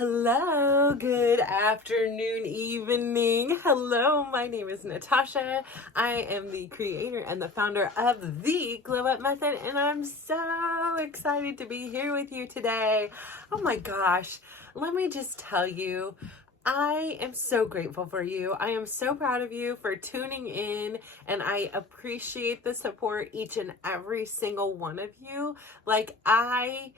Hello, good afternoon, evening. Hello, my name is Natasha. I am the creator and the founder of the Glow Up Method, and I'm so excited to be here with you today. Oh my gosh, let me just tell you, I am so grateful for you. I am so proud of you for tuning in, and I appreciate the support each and every single one of you. I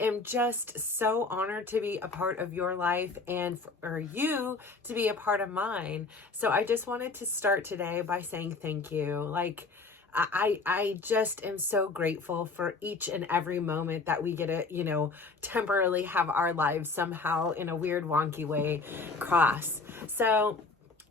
am just so honored to be a part of your life and for you to be a part of mine. So I just wanted to start today by saying thank you. I just am so grateful for each and every moment that we get to, temporarily have our lives somehow in a weird, wonky way cross. So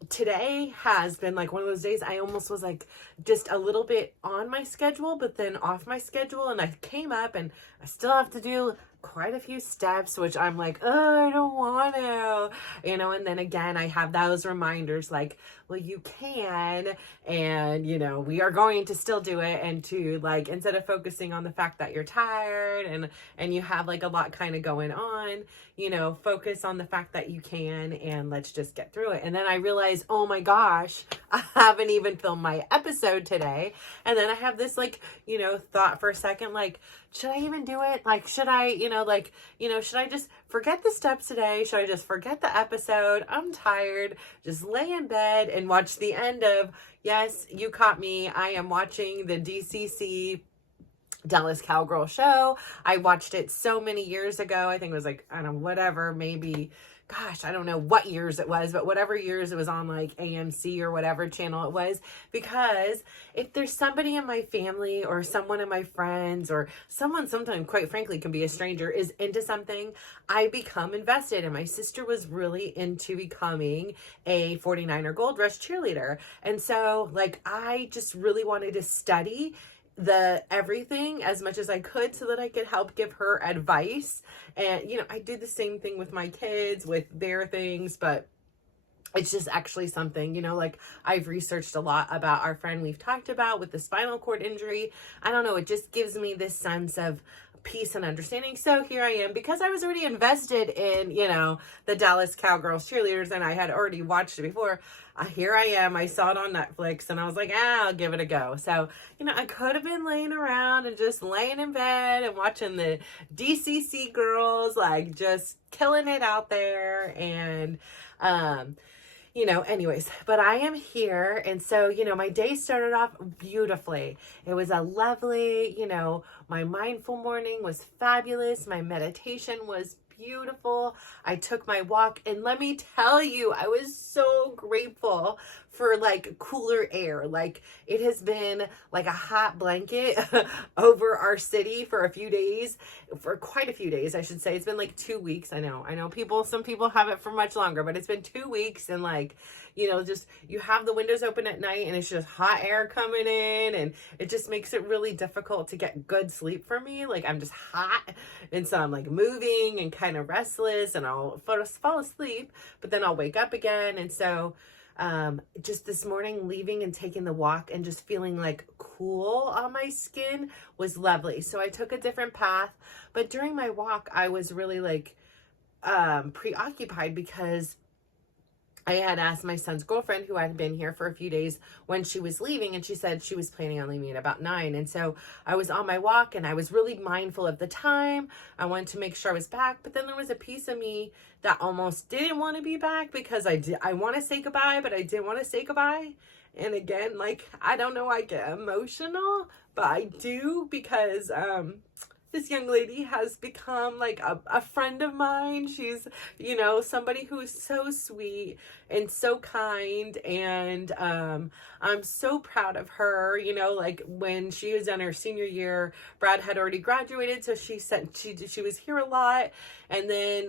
today has been like one of those days I almost was like just a little bit on my schedule, but then off my schedule. And I came up and I still have to do quite a few steps, which I'm like, oh, I don't want to, and then again, I have those reminders like, well, you can, and, we are going to still do it. And to instead of focusing on the fact that you're tired and you have like a lot kind of going on, focus on the fact that you can, and let's just get through it. And then I realized, oh my gosh, I haven't even filmed my episode today. And then I have this thought for a second, should I even do it? Should I, should I just forget the steps today? Should I just forget the episode? I'm tired. Just lay in bed and watch the end of, yes, you caught me. I am watching the DCC Dallas Cowgirl show. I watched it so many years ago. I think it was I don't know, maybe, gosh, I don't know what years it was, but whatever years it was on AMC or whatever channel it was, because if there's somebody in my family or someone in my friends or someone sometimes, quite frankly, can be a stranger, is into something, I become invested. And my sister was really into becoming a 49er Gold Rush cheerleader. And so I just really wanted to study everything as much as I could so that I could help give her advice. And, I do the same thing with my kids, with their things, but it's just actually something, I've researched a lot about our friend we've talked about with the spinal cord injury. I don't know, it just gives me this sense of peace and understanding. So here I am, because I was already invested in, the Dallas Cowgirls cheerleaders, and I had already watched it before. Here I am. I saw it on Netflix and I was like, I'll give it a go. So, I could have been laying around and just laying in bed and watching the DCC girls, just killing it out there. And, anyways, but I am here. And so, my day started off beautifully. It was a lovely, my mindful morning was fabulous. My meditation was beautiful. I took my walk, and let me tell you, I was so grateful for cooler air. It has been like a hot blanket over our city for quite a few days, I should say. It's been 2 weeks. I know some people have it for much longer, but it's been 2 weeks. And just, you have the windows open at night and it's just hot air coming in, and it just makes it really difficult to get good sleep for me. I'm just hot. And so I'm moving and kind of restless, and I'll fall asleep, but then I'll wake up again. And so, just this morning, leaving and taking the walk and just feeling cool on my skin was lovely. So I took a different path, but during my walk, I was really preoccupied, because I had asked my son's girlfriend, who had been here for a few days, when she was leaving, and she said she was planning on leaving at about 9. And so I was on my walk, and I was really mindful of the time. I wanted to make sure I was back, but then there was a piece of me that almost didn't want to be back, because I want to say goodbye, but I didn't want to say goodbye. And again, I don't know, I get emotional, but I do, because this young lady has become a friend of mine. She's, somebody who is so sweet and so kind. And I'm so proud of her. When she was in her senior year, Brad had already graduated. So she was here a lot. And then,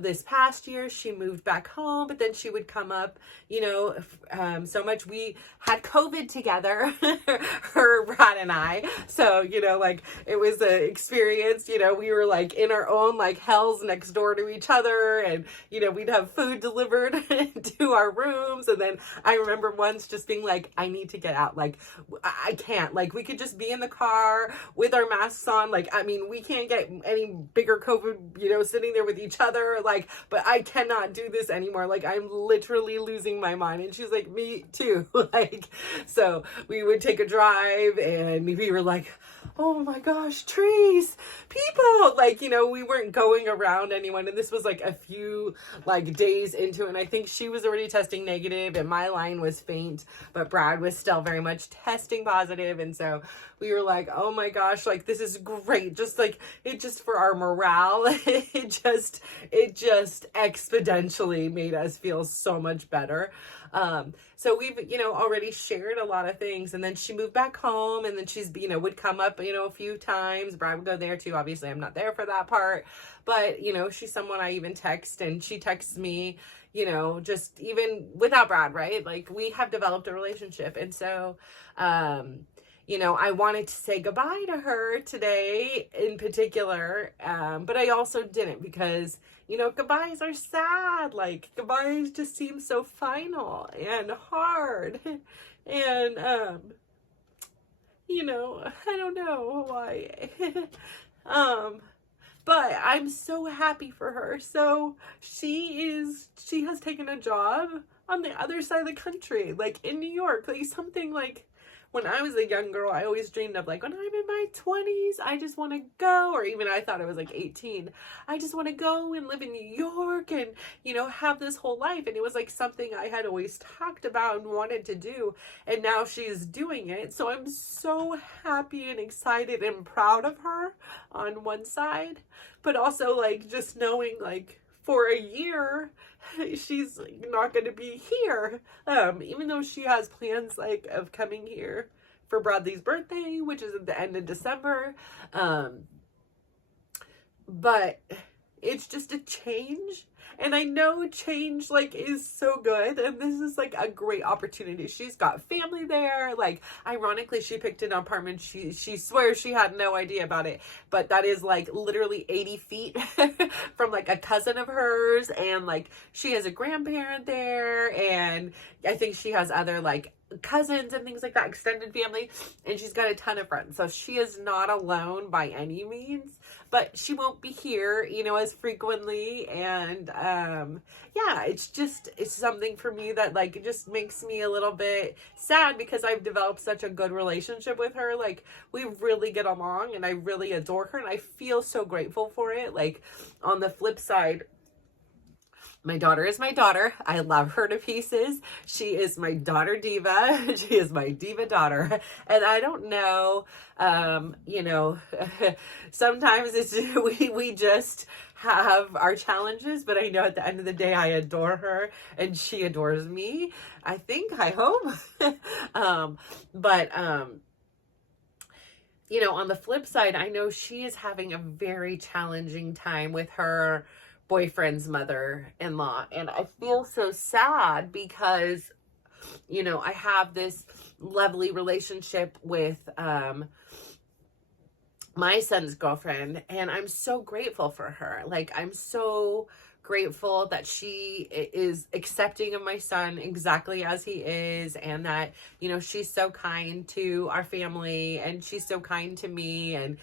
this past year she moved back home, but then she would come up, so much. We had COVID together, Brad and I. So, it was experienced. You know, we were like in our own like hells next door to each other, and you know, we'd have food delivered to our rooms. And then I remember once just being like, I need to get out. Like, I can't. Like, we could just be in the car with our masks on. Like, I mean, we can't get any bigger COVID, you know, sitting there with each other. Like, but I cannot do this anymore. Like, I'm literally losing my mind. And she's like, me too. Like, so we would take a drive and we were like, oh my gosh, trees, people, like, you know, we weren't going around anyone. And this was like a few like days into it. And I think she was already testing negative and my line was faint, but Brad was still very much testing positive. And so we were like, oh my gosh, like, this is great. Just like, it just for our morale, it just exponentially made us feel so much better. So we've, you know, already shared a lot of things. And then she moved back home, and then she's, you know, would come up, you know, a few times. Brad would go there too. Obviously, I'm not there for that part, but, you know, she's someone I even text, and she texts me, you know, just even without Brad, right? Like, we have developed a relationship. And so, you know, I wanted to say goodbye to her today in particular, but I also didn't, because, you know, goodbyes are sad. Like, goodbyes just seem so final and hard. And, you know, I don't know why. But I'm so happy for her. So she has taken a job on the other side of the country, like in New York, like something like, when I was a young girl, I always dreamed of like, when I'm in my 20s, I just want to go, or even I thought I was like 18. I just want to go and live in New York and, you know, have this whole life. And it was like something I had always talked about and wanted to do. And now she's doing it. So I'm so happy and excited and proud of her on one side, but also like just knowing like, for a year, she's not going to be here. Even though she has plans like of coming here for Bradley's birthday, which is at the end of December. But it's just a change. And I know change like is so good, and this is like a great opportunity. She's got family there. Like, ironically, she picked an apartment. She swears she had no idea about it, but that is like literally 80 feet from like a cousin of hers, and like she has a grandparent there, and I think she has other like cousins and things like that, extended family, and she's got a ton of friends. So she is not alone by any means, but she won't be here, you know, as frequently. And yeah, it's something for me that like, it just makes me a little bit sad, because I've developed such a good relationship with her. Like, we really get along, and I really adore her, and I feel so grateful for it. Like, on the flip side, my daughter is my daughter. I love her to pieces. She is my daughter diva. She is my diva daughter. And I don't know, you know, sometimes it's, we just have our challenges, but I know at the end of the day, I adore her and she adores me. I hope. You know, on the flip side, I know she is having a very challenging time with her boyfriend's mother-in-law, and I feel so sad because, you know, I have this lovely relationship with my son's girlfriend, and I'm so grateful for her. Like, I'm so grateful that she is accepting of my son exactly as he is, and that, you know, she's so kind to our family, and she's so kind to me, and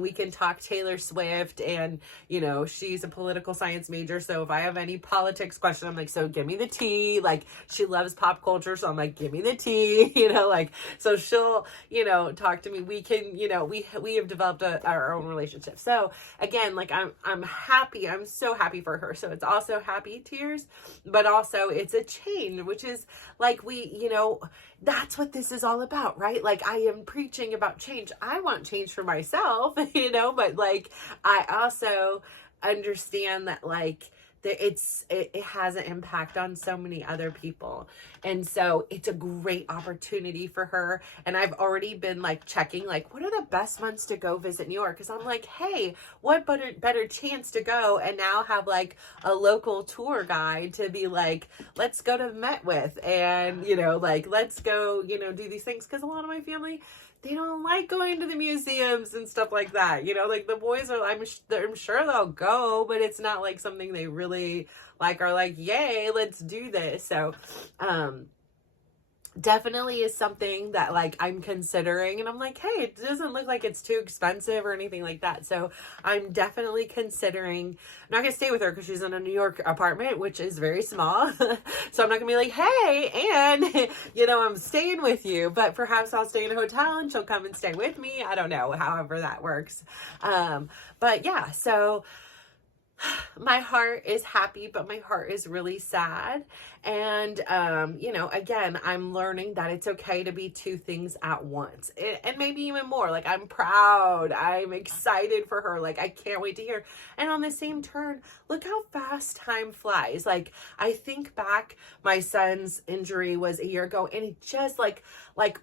we can talk Taylor Swift, and, you know, she's a political science major, so if I have any politics question, I'm like, so give me the tea. Like, she loves pop culture, so I'm like, give me the tea, you know, like, so she'll, you know, talk to me. We can, you know, we have developed our own relationship. So again, like, I'm happy. I'm so happy for her. So it's also happy tears, but also it's a change, which is like, you know, that's what this is all about, right? Like, I am preaching about change. I want change for myself, you know, but like, I also understand that like, it has an impact on so many other people. And so it's a great opportunity for her. And I've already been like checking, like, what are the best months to go visit New York? Because I'm like, hey, what better chance to go and now have like a local tour guide to be like, let's go to the Met with, and, you know, like, let's go, you know, do these things. Because a lot of my family, they don't like going to the museums and stuff like that. You know, like the boys are, I'm sure they'll go, but it's not like something they really like are like, yay, let's do this. So, definitely is something that like I'm considering, and I'm like, hey, it doesn't look like it's too expensive or anything like that. So I'm definitely considering. I'm not gonna stay with her because she's in a New York apartment, which is very small. So I'm not gonna be like, hey, and you know, I'm staying with you, but perhaps I'll stay in a hotel and she'll come and stay with me. I don't know, however that works. But yeah, so my heart is happy, but my heart is really sad. And, you know, again, I'm learning that it's okay to be two things at once, and maybe even more. Like, I'm proud, I'm excited for her. Like, I can't wait to hear. And on the same turn, look how fast time flies. Like, I think back, my son's injury was a year ago, and it just like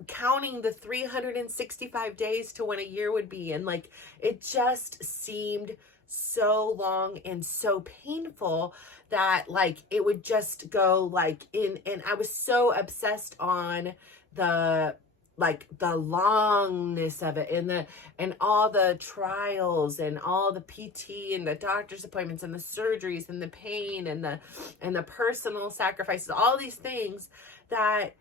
counting the 365 days to when a year would be. And like, it just seemed so long and so painful that like it would just go like in, and I was so obsessed on the longness of it, and all the trials and all the PT and the doctor's appointments and the surgeries and the pain and the personal sacrifices, all these things, that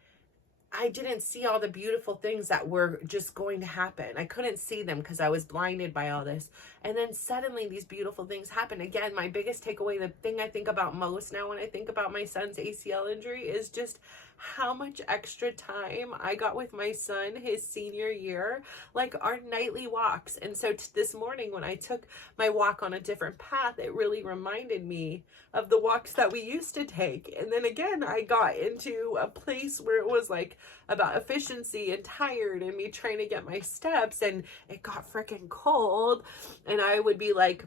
I didn't see all the beautiful things that were just going to happen. I couldn't see them because I was blinded by all this. And then suddenly these beautiful things happen. Again, my biggest takeaway, the thing I think about most now when I think about my son's ACL injury, is just how much extra time I got with my son his senior year, like our nightly walks. And so this morning when I took my walk on a different path, it really reminded me of the walks that we used to take. And then again, I got into a place where it was like about efficiency and tired and me trying to get my steps, and it got freaking cold, and I would be like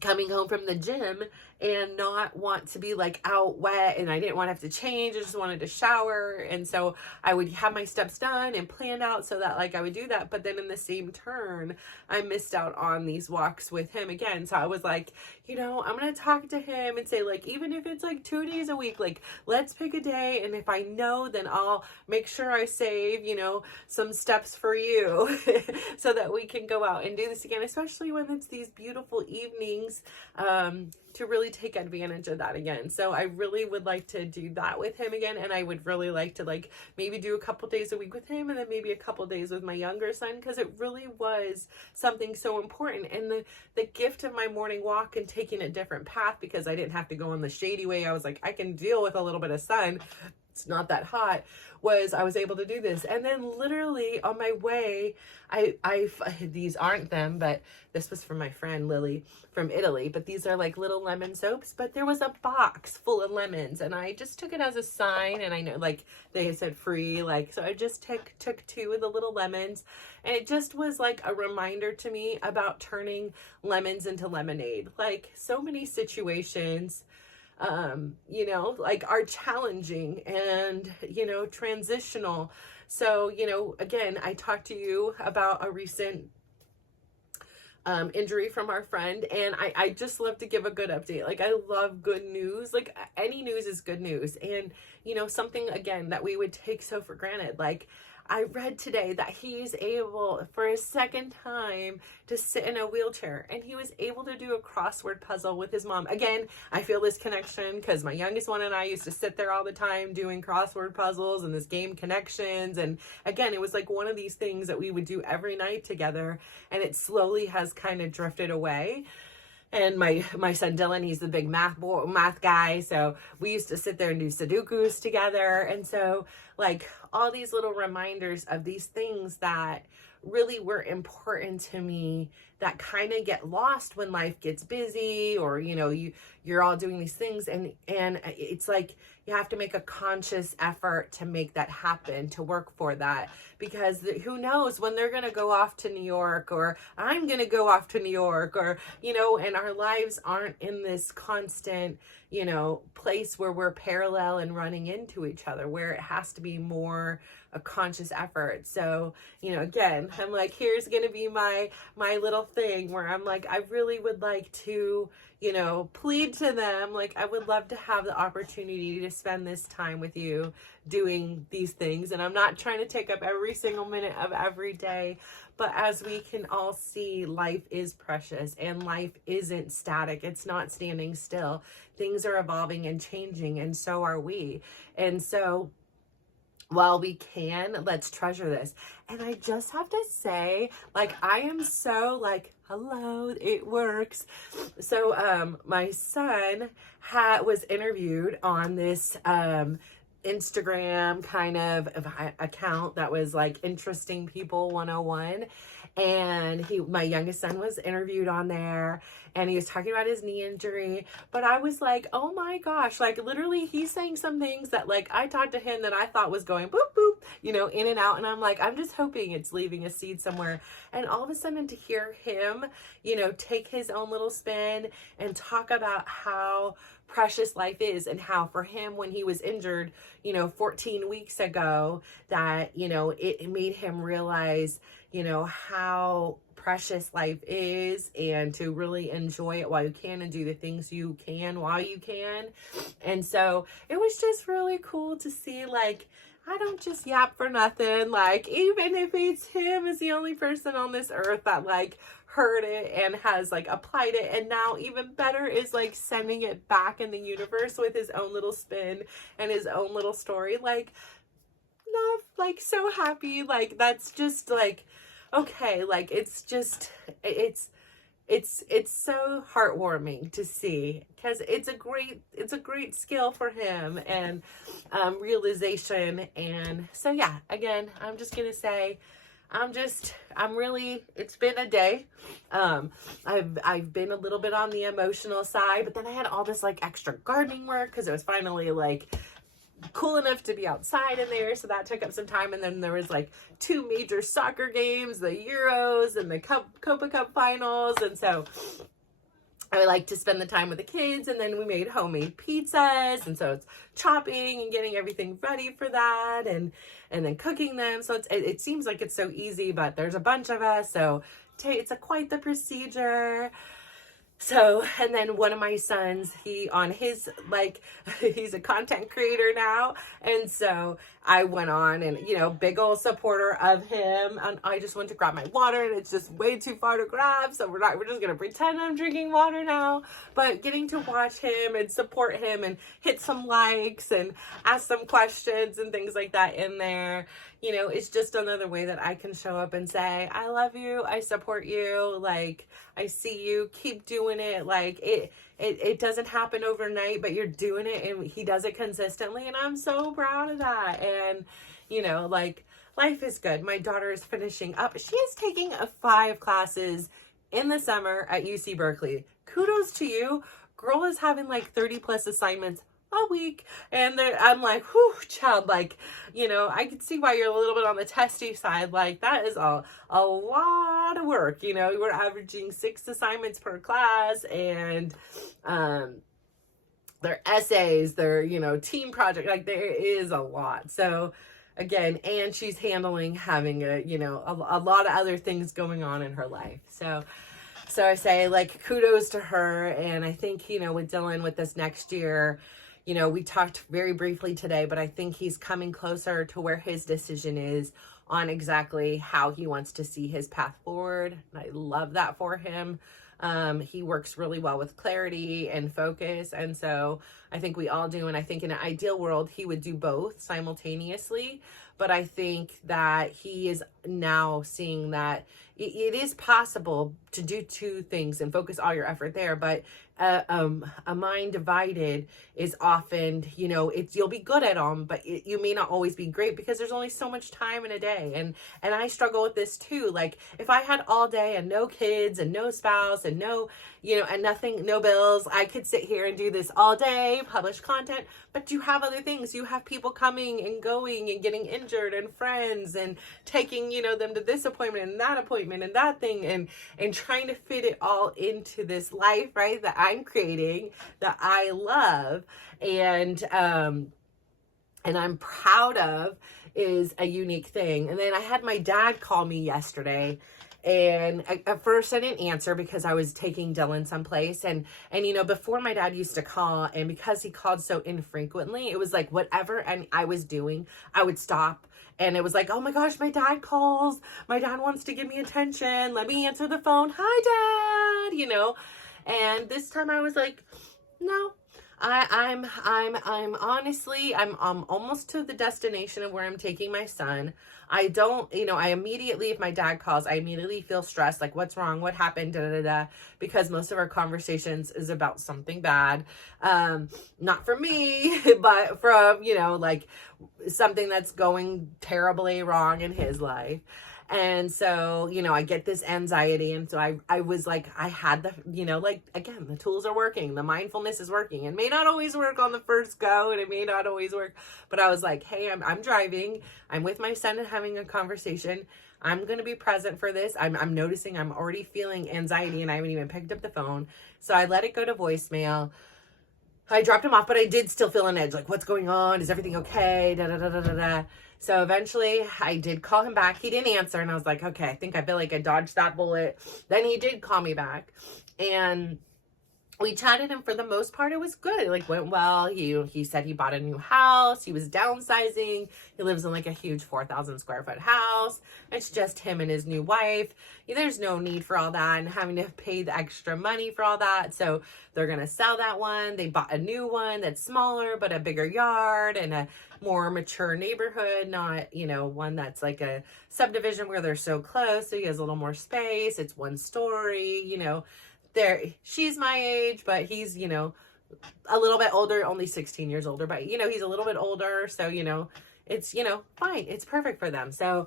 coming home from the gym and not want to be like out wet, and I didn't want to have to change. I just wanted to shower. And so I would have my steps done and planned out so that like I would do that. But then in the same turn, I missed out on these walks with him again. So I was like, you know, I'm going to talk to him and say, like, even if it's like 2 days a week, like, let's pick a day. And if I know, then I'll make sure I save, you know, some steps for you so that we can go out and do this again, especially when it's these beautiful evenings, to really take advantage of that again. So I really would like to do that with him again. And I would really like to like maybe do a couple days a week with him, and then maybe a couple days with my younger son, because it really was something so important. And the gift of my morning walk and taking a different path, because I didn't have to go on the shady way. I was like, I can deal with a little bit of sun. It's not that hot, was I was able to do this. And then literally on my way, I these aren't them, but this was from my friend Lily from Italy, but these are like little lemon soaps, but there was a box full of lemons, and I just took it as a sign. And I know like they said free, like, so I just took 2 of the little lemons, and it just was like a reminder to me about turning lemons into lemonade. Like, so many situations, you know, like are challenging and, you know, transitional. So, you know, again, I talked to you about a recent injury from our friend, and I just love to give a good update. Like, I love good news. Like, any news is good news. And, you know, something again that we would take so for granted, like, I read today that he's able for his second time to sit in a wheelchair, and he was able to do a crossword puzzle with his mom. Again, I feel this connection because my youngest one and I used to sit there all the time doing crossword puzzles and this game Connections. And again, it was like one of these things that we would do every night together, and it slowly has kind of drifted away. And my son Dylan, he's the big math guy, so we used to sit there and do Sudokus together. And so like all these little reminders of these things that really were important to me that kind of get lost when life gets busy, or you know, you're all doing these things, and it's like you have to make a conscious effort to make that happen, to work for that, because who knows when they're going to go off to New York, or I'm going to go off to New York, or you know, and our lives aren't in this constant, you know, place where we're parallel and running into each other, where it has to be more a conscious effort. So, you know, again, I'm like, here's going to be my little thing where I'm like, I really would like to, plead to them. Like, I would love to have the opportunity to spend this time with you doing these things. And I'm not trying to take up every single minute of every day, but as we can all see, life is precious and life isn't static. It's not standing still. Things are evolving and changing, and so are we. And so while we can, let's treasure this. And I just have to say, like, I am so like, hello, it works. So my son was interviewed on this Instagram kind of account that was like Interesting People 101. And my youngest son was interviewed on there, and he was talking about his knee injury. But I was like, oh my gosh, like literally he's saying some things that like I talked to him that I thought was going boop, boop, in and out. And I'm like, I'm just hoping it's leaving a seed somewhere. And all of a sudden to hear him, take his own little spin and talk about how precious life is, and how for him when he was injured 14 weeks ago, that it made him realize how precious life is, and to really enjoy it while you can, and do the things you can while you can. And so it was just really cool to see, like, I don't just yap for nothing. Like, even if it's him as the only person on this earth that like heard it and has like applied it, and now even better is like sending it back in the universe with his own little spin and his own little story. Like, love, like, so happy. Like, that's just like, okay, like, it's just, it's so heartwarming to see, because it's a great skill for him, and realization. And so yeah, again, I'm just gonna say, it's been a day. I've been a little bit on the emotional side, but then I had all this like extra gardening work because it was finally like cool enough to be outside in there, so that took up some time. And then there was like 2 major soccer games, the Euros and the Copa Cup finals, and so I like to spend the time with the kids. And then we made homemade pizzas, and so it's chopping and getting everything ready for that, and then cooking them. So it seems like it's so easy, but there's a bunch of us, so it's quite the procedure. So, and then one of my sons, he's a content creator now. And so I went on and, big old supporter of him. And I just went to grab my water, and it's just way too far to grab. So we're just going to pretend I'm drinking water now. But getting to watch him and support him and hit some likes and ask some questions and things like that in there, it's just another way that I can show up and say, I love you. I support you. Like, I see you, keep doing it. Like, it doesn't happen overnight, but you're doing it, and he does it consistently. And I'm so proud of that. And, like, life is good. My daughter is finishing up. She is taking 5 classes in the summer at UC Berkeley. Kudos to you. Girl is having like 30 plus assignments a week, and I'm like, whew, child, like, I can see why you're a little bit on the testy side. Like, that is a lot of work. We're averaging 6 assignments per class, and their essays, their team project, like, there is a lot. So again, and she's having a lot of other things going on in her life. So I say, like, kudos to her. And I think, with Dylan, with this next year, we talked very briefly today, but I think he's coming closer to where his decision is on exactly how he wants to see his path forward. And I love that for him. He works really well with clarity and focus. And so I think we all do. And I think in an ideal world, he would do both simultaneously. But I think that he is now seeing that it is possible to do 2 things and focus all your effort there. But a mind divided is often, you'll be good at them, but you may not always be great, because there's only so much time in a day. And I struggle with this too. Like, if I had all day and no kids and no spouse and no, and nothing, no bills, I could sit here and do this all day, publish content. But you have other things. You have people coming and going and getting injured, and friends, and taking, them to this appointment and that appointment and that thing, and trying to fit it all into this life, right, that I'm creating, that I love, and I'm proud of, is a unique thing. And then I had my dad call me yesterday, And at first I didn't answer because I was taking Dylan someplace. And before my dad used to call, and because he called so infrequently, it was like whatever and I was doing, I would stop. And it was like, oh my gosh, my dad calls. My dad wants to give me attention. Let me answer the phone. Hi, Dad, And this time I was like, no. I'm honestly, I'm almost to the destination of where I'm taking my son. I don't, I immediately, if my dad calls, I immediately feel stressed. Like, what's wrong? What happened? Da, da, da, because most of our conversations is about something bad. Not for me, but from, like something that's going terribly wrong in his life. And so, I get this anxiety. And so I was like, I had the, again, the tools are working. The mindfulness is working. It may not always work on the first go, and it may not always work. But I was like, hey, I'm driving. I'm with my son and having a conversation. I'm going to be present for this. I'm noticing I'm already feeling anxiety, and I haven't even picked up the phone. So I let it go to voicemail. I dropped him off, but I did still feel an edge. Like, what's going on? Is everything okay? Da, da, da, da, da, da. So eventually I did call him back. He didn't answer. And I was like, okay, I feel like I dodged that bullet. Then he did call me back. And we chatted, and for the most part, it was good. It went well. He said he bought a new house. He was downsizing. He lives in a huge 4,000 square foot house. It's just him and his new wife. There's no need for all that and having to pay the extra money for all that. So they're going to sell that one. They bought a new one that's smaller, but a bigger yard and a more mature neighborhood, not, one that's like a subdivision where they're so close. So he has a little more space. It's one story, she's my age, but he's, a little bit older, only 16 years older, but he's a little bit older. So, it's, fine. It's perfect for them. So,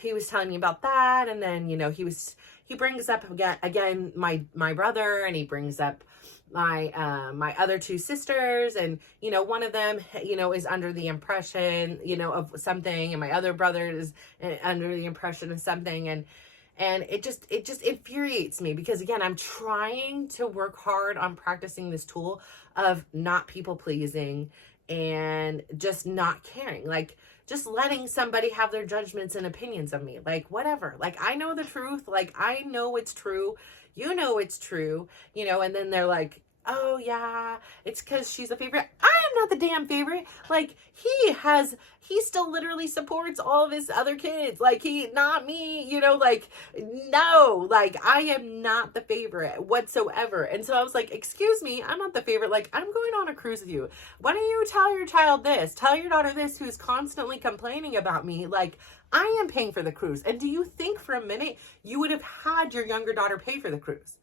he was telling me about that. And then, he brings up again, my brother, and he brings up my other two sisters, and one of them is under the impression of something, and my other brother is under the impression of something, and it just infuriates me because, again, I'm trying to work hard on practicing this tool of not people pleasing and just not caring, just letting somebody have their judgments and opinions of me, whatever. I know the truth. I know it's true. It's true, and then they're like, oh yeah, it's because she's a favorite. I am not the damn favorite. He still literally supports all of his other kids. Not me, no, I am not the favorite whatsoever. And so I was like, excuse me, I'm not the favorite. I'm going on a cruise with you. Why don't you tell your child this? Tell your daughter this, who's constantly complaining about me. I am paying for the cruise. And do you think for a minute you would have had your younger daughter pay for the cruise?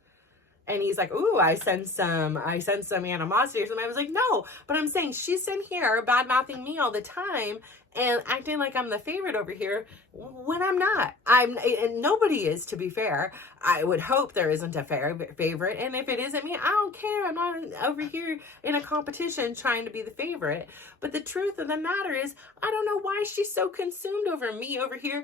And he's like, ooh, I sense some animosity or something. I was like, no, but I'm saying she's in here bad-mouthing me all the time and acting like I'm the favorite over here when I'm not. And nobody is, to be fair. I would hope there isn't a favorite. And if it isn't me, I don't care. I'm not over here in a competition trying to be the favorite. But the truth of the matter is, I don't know why she's so consumed over me over here.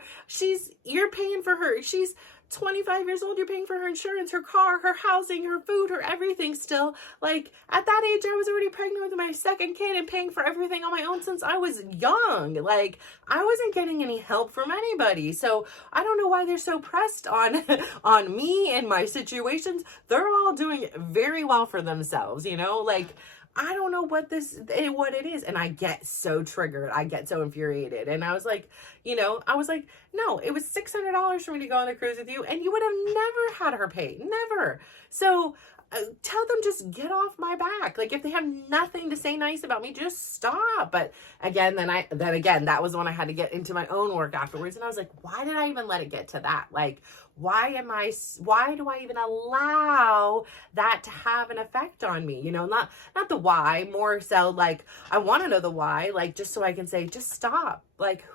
You're paying for her. She's 25 years old, you're paying for her insurance, her car, her housing, her food, her everything still. At that age, I was already pregnant with my second kid and paying for everything on my own since I was young. I wasn't getting any help from anybody. So I don't know why they're so pressed on, on me and my situations. They're all doing very well for themselves, I don't know what it is. And I get so triggered. I get so infuriated. And I was like, no, it was $600 for me to go on the cruise with you. And you would have never had her pay. Never. So tell them just get off my back. If they have nothing to say nice about me, just stop. But again, that was when I had to get into my own work afterwards. And I was like, why did I even let it get to that? Why do I even allow that to have an effect on me? Not the why, more so I want to know the why, just so I can say, just stop.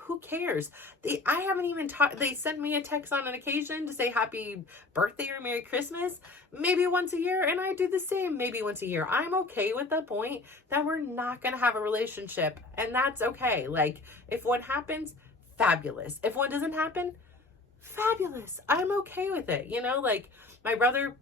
Who cares? I haven't even they send me a text on an occasion to say happy birthday or Merry Christmas, maybe once a year. And I do the same, maybe once a year. I'm okay with the point that we're not going to have a relationship, and that's okay. If one happens, fabulous. If one doesn't happen, fabulous. I'm okay with it. My brother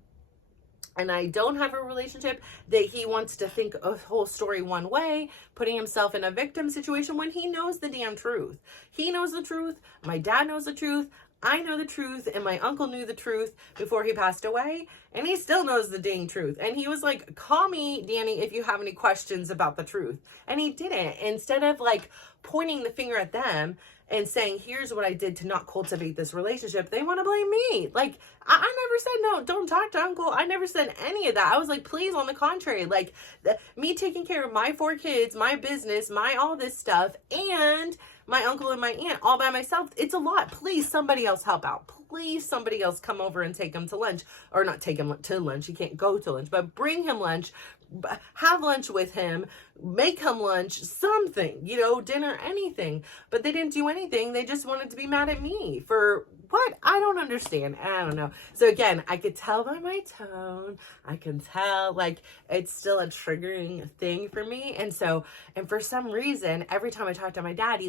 and I don't have a relationship, that he wants to think a whole story one way, putting himself in a victim situation when he knows the damn truth. He knows the truth. My dad knows the truth. I know the truth, and my uncle knew the truth before he passed away, and he still knows the dang truth. And he was like, call me, Danny, if you have any questions about the truth. And he didn't. Instead of like pointing the finger at them and saying, here's what I did to not cultivate this relationship, they want to blame me. Like, I never said, no, don't talk to uncle. I never said any of that. I was like, please, on the contrary, like me taking care of my 4 kids, my business, my all this stuff, and my uncle and my aunt all by myself. It's a lot. Please, somebody else help out. Please, somebody else come over and take him to lunch. Or not take him to lunch. He can't go to lunch, but bring him lunch. Have lunch with him. Make him lunch. Something, dinner, anything. But they didn't do anything. They just wanted to be mad at me for what? I don't understand. I don't know. So again, I could tell by my tone. I can tell like it's still a triggering thing for me. And for some reason, every time I talk to my dad,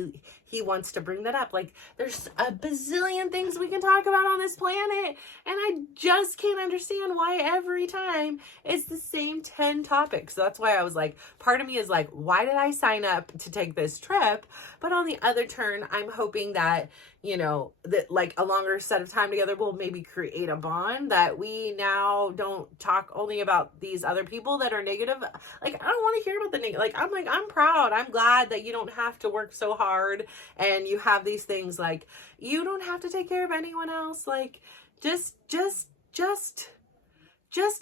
he wants to bring that up. Like there's a bazillion things we can talk about on this planet. And I just can't understand why every time it's the same 10 topics. So that's why I was like, part of me is like, why did I sign up to take this trip? But on the other turn, I'm hoping that, that like a longer set of time together will maybe create a bond that we now don't talk only about these other people that are negative. Like, I don't want to hear about the negative. Like, I'm proud. I'm glad that you don't have to work so hard and you have these things. Like, you don't have to take care of anyone else. Like, just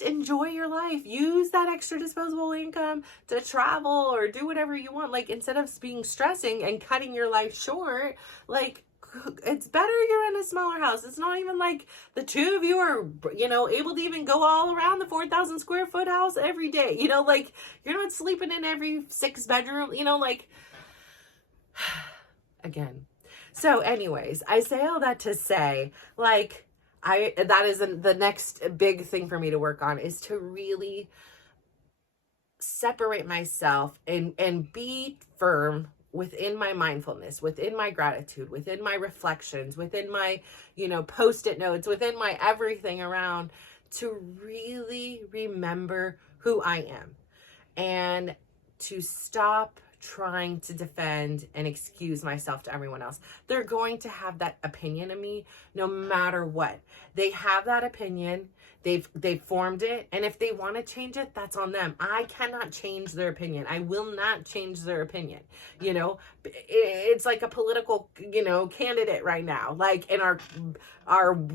enjoy your life. Use that extra disposable income to travel or do whatever you want. Like, instead of being stressing and cutting your life short, like, it's better you're in a smaller house. It's not even like the two of you are, able to even go all around the 4,000 square foot house every day. Like you're not sleeping in every 6 bedroom, like, again. So anyways, I say all that to say, like, that is the next big thing for me to work on, is to really separate myself and be firm within my mindfulness, within my gratitude, within my reflections, within my, Post-it notes, within my everything around, to really remember who I am and to stop trying to defend and excuse myself to everyone else. They're going to have that opinion of me no matter what. They have that opinion. They've formed it, and if they want to change it, that's on them. I cannot change their opinion. I will not change their opinion. It's like a political, candidate right now, like in our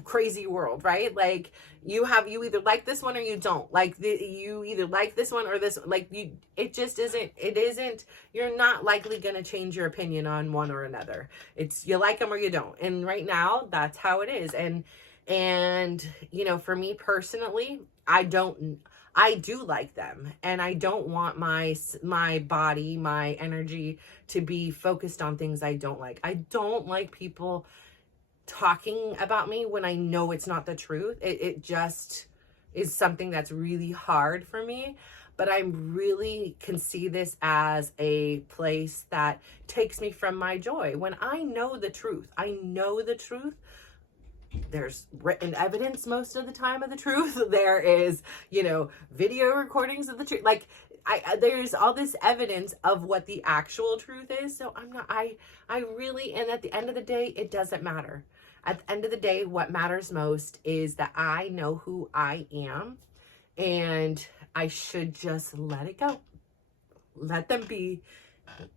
crazy world, right? Like you either like this one or you don't. Like you either like this one or this. Like it just isn't. It isn't. You're not likely going to change your opinion on one or another. It's you like them or you don't. And right now, that's how it is. And for me personally, I do like them, and I don't want my body, my energy to be focused on things I don't like. I don't like people talking about me when I know it's not the truth. It just is something that's really hard for me, but I really can see this as a place that takes me from my joy. When I know the truth, there's written evidence most of the time of the truth. There is, video recordings of the truth. Like there's all this evidence of what the actual truth is. So I really, and at the end of the day, it doesn't matter. At the end of the day, what matters most is that I know who I am, and I should just let it go. Let them be,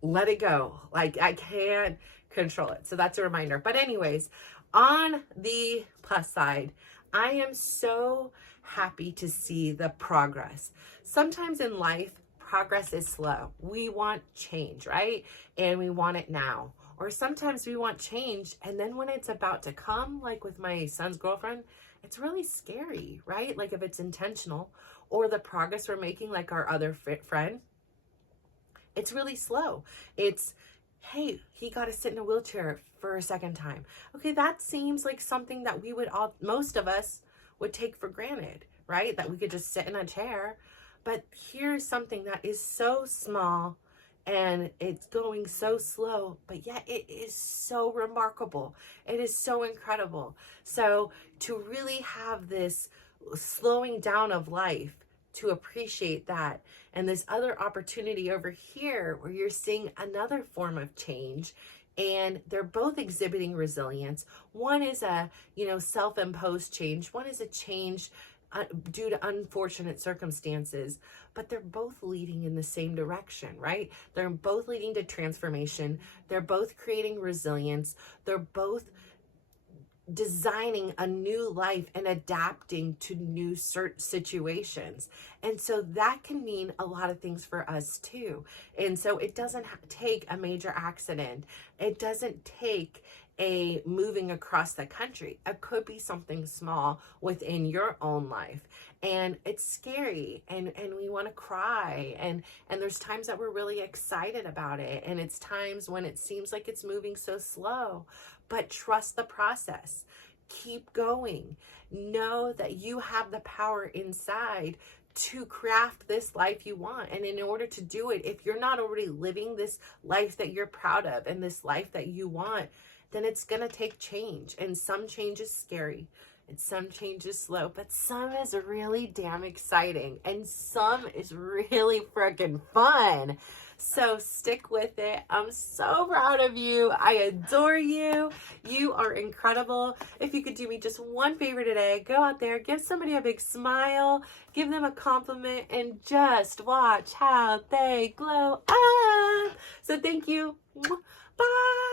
let it go. Like I can't control it. So that's a reminder. But anyways, on the plus side, I am so happy to see the progress. Sometimes in life, progress is slow. We want change, right? And we want it now. Or sometimes we want change, and then when it's about to come, like with my son's girlfriend, it's really scary, right? Like if it's intentional, or the progress we're making, like our other friend, it's really slow. It's, hey, he got to sit in a wheelchair for a second time. Okay, that seems like something that most of us would take for granted, right? That we could just sit in a chair. But here's something that is so small and it's going so slow, but yet it is so remarkable. It is so incredible. So to really have this slowing down of life, to appreciate that, and this other opportunity over here where you're seeing another form of change and they're both exhibiting resilience. One is a, self-imposed change. One is a change due to unfortunate circumstances, but they're both leading in the same direction, right? They're both leading to transformation. They're both creating resilience. They're both designing a new life and adapting to new situations. And so that can mean a lot of things for us too. And so it doesn't take a major accident. It doesn't take a moving across the country. It could be something small within your own life. And it's scary and we want to cry and there's times that we're really excited about it, and it's times when it seems like it's moving so slow. But trust the process. Keep going. Know that you have the power inside to craft this life you want. And in order to do it, if you're not already living this life that you're proud of and this life that you want, then it's going to take change. And some change is scary and some change is slow, but some is really damn exciting and some is really freaking fun. So stick with it. I'm so proud of you. I adore you. You are incredible. If you could do me just one favor today, go out there, give somebody a big smile, give them a compliment, and just watch how they glow up. So thank you. Bye.